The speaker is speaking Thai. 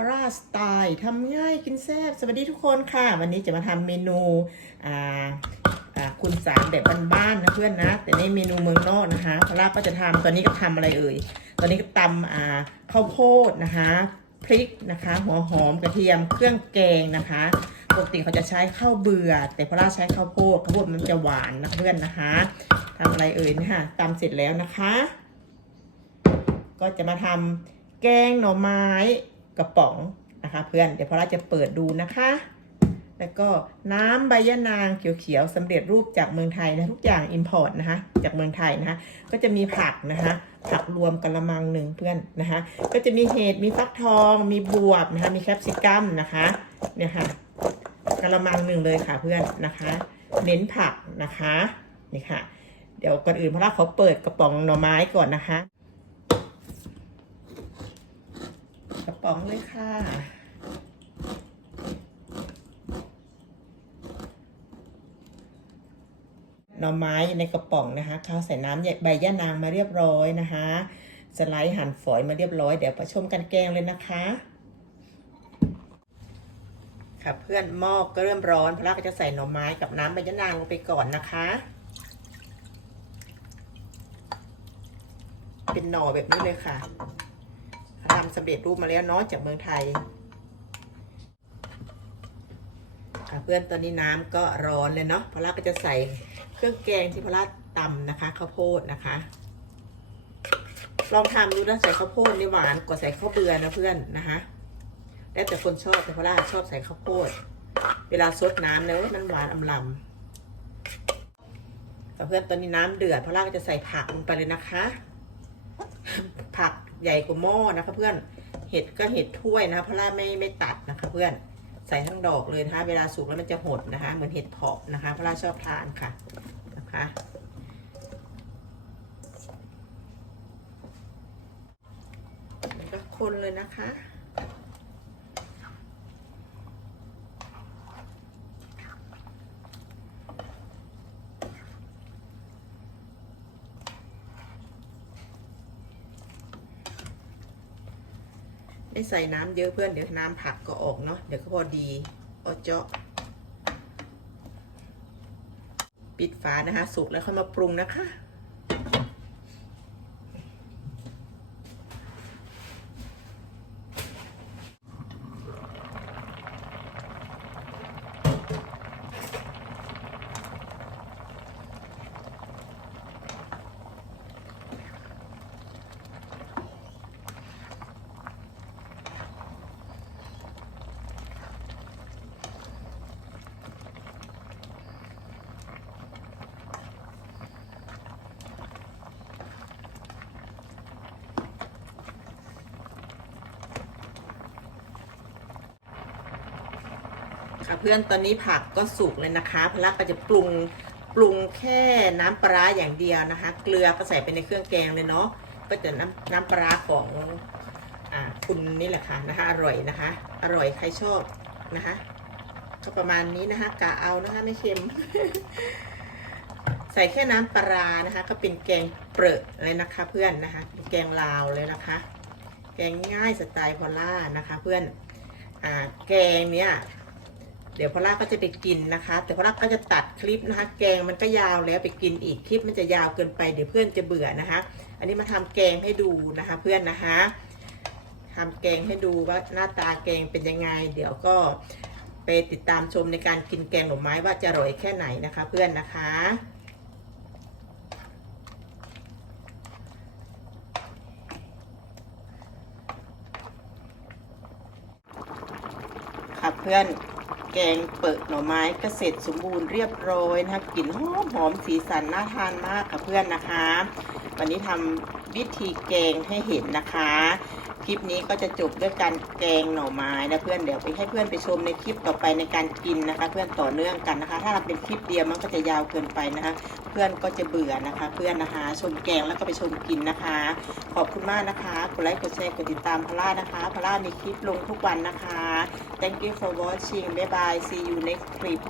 พราสไตล์ทำง่ายกินแซ่บสวัสดีทุกคนค่ะ วันนี้จะมาทำเมนูอ่าคุณสามแบบบ้านๆนะเพื่อนนะ แต่ในเมนูเมืองนอกนะคะพอลาก็จะทำตอนนี้ก็ทำอะไรเอ่ยตอนนี้ก็ตำอ่าข้าวโพดนะคะพริกนะคะหัวหอมกระเทียมเครื่องแกงนะคะปกติเขาจะใช้ข้าวเบื่อ แต่พอลาใช้ข้าวโพดข้าวโพดมันจะหวานนะเพื่อนนะคะทำอะไรเอ่ยเนี่ยค่ะตำเสร็จแล้วนะคะ ก็จะมาทำแกงหน่อไม้ กระป๋องนะคะเพื่อนเดี๋ยวพอเราจะเปิดดูนะคะ แล้วก็น้ำใบยะนางเขียวๆสำเร็จรูปจากเมืองไทยนะทุกอย่างอิมพอร์ตนะคะจากเมืองไทยนะคะก็จะมีผักนะคะผักรวมกระมังหนึ่งเพื่อนนะคะก็จะมีเห็ดมีฟักทอง มีบวบนะคะมีแคปซิกัมนะคะเนี่ยค่ะกระมังหนึ่งเลยค่ะเพื่อนนะคะ เน้นผักนะคะนี่ค่ะ เดี๋ยวก่อนอื่นพอเราขอเปิดกระป๋องหน่อไม้ก่อนนะคะ กระป๋องเลยค่ะ หน่อไม้ในกระป๋องนะคะข้าวใส่น้ำใบย่านางมาเรียบร้อยนะคะ สไลด์หั่นฝอยมาเรียบร้อย เดี๋ยวไปชมกันแกงเลยนะคะ ค่ะเพื่อนหม้อก็เริ่มร้อนพระก็จะใส่หน่อไม้กับน้ำใบยะนางลงไปก่อนนะคะเป็นหน่อแบบนี้เลยค่ะ ทำสำเร็จรูปมาแล้วเนาะจากเมืองไทยค่ะเพื่อนตอนนี้น้ำก็ร้อนเลยเนาะพอลาก็จะใส่เครื่องแกงที่พอลาตำนะคะข้าวโพดนะคะ ลองทำดูนะใส่ข้าวโพดนี่หวานกว่าใส่ข้าวเบือนะเพื่อนนะคะแล้วแต่คนชอบแต่พอลาชอบใส่ข้าวโพด เวลาซดน้ำเนอะมันหวานอำลำแต่เพื่อนตอนนี้น้ำเดือดพอลาก็จะใส่ผักลงไปเลยนะคะ ผัก ใหญ่กว่าหม้อนะคะเพื่อนเห็ดก็เห็ดถ้วยนะคะเพราะล่าไม่ไม่ตัดนะคะเพื่อนใส่ทั้งดอกเลยนะคะเวลาสุกแล้วมันจะหดนะคะ เหมือนเห็ดเผาะนะคะเพราะล่าชอบทานค่ะนะคะแล้วก็คนเลยนะคะ ไม่ใส่น้ำเยอะเพื่อนเดี๋ยวน้ำผักก็ออกเนาะเดี๋ยวก็พอดีเอาเจาะปิดฝานะคะ สุกแล้วค่อยมาปรุงนะคะ ค่ะเพื่อนตอนนี้ผักก็สุกเลยนะคะพลักก็จะปรุงปรุงแค่น้ำปลาอย่างเดียวนะคะ เกลือก็ใส่ไปในเครื่องแกงเลยเนาะก็จะน้ำน้ำปลาของอ่าคุณนี่แหละค่ะนะคะ อร่อยนะคะ อร่อยใครชอบนะคะ ก็ประมาณนี้นะคะกะเอานะคะไม่เค็ม ใส่แค่น้ำปลานะคะ ก็เป็นแกงเปรอะเลยนะคะ เพื่อนนะคะเป็นแกงลาวเลยนะคะ แกงง่ายสไตล์พอลล่านะคะ เพื่อนอ่าแกงเนี้ย เดี๋ยวพอล่าก็จะไปกินนะคะ แต่พอล่าก็จะตัดคลิปนะคะ แกงมันก็ยาวแล้วไปกินอีกคลิปมันจะยาวเกินไปเดี๋ยวเพื่อนจะเบื่อนะคะ อันนี้มาทำแกงให้ดูนะคะ เพื่อนนะคะทำแกงให้ดูว่าหน้าตาแกงเป็นยังไง เดี๋ยวก็ไปติดตามชมในการกินแกงหน่อไม้ว่าจะอร่อยแค่ไหนนะคะ เพื่อนนะคะค่ะเพื่อน แกงเปิดหน่อไม้ก็เสร็จสมบูรณ์เรียบร้อยนะคะกลิ่นหอมหอมสีสันน่าทานมากค่ะเพื่อนนะคะ วันนี้ทำวิธีแกงให้เห็นนะคะคลิปนี้ก็จะจบด้วยการแกงหน่อไม้นะเพื่อนเดี๋ยวไปให้เพื่อนไปชมในคลิปต่อไปในการกินนะคะ เพื่อนต่อเนื่องกันนะคะ ถ้าเราเป็นคลิปเดียวมันก็จะยาวเกินไปนะคะ เพื่อนก็จะเบื่อนะคะ เพื่อนนะคะ ชมแกงแล้วก็ไปชมกินนะคะ ขอบคุณมากนะคะกดไลค์กดแชร์กดติดตามพล่านะคะพล่ามีคลิปลงทุกวันนะคะ thank you for watching. Bye bye. See you next clip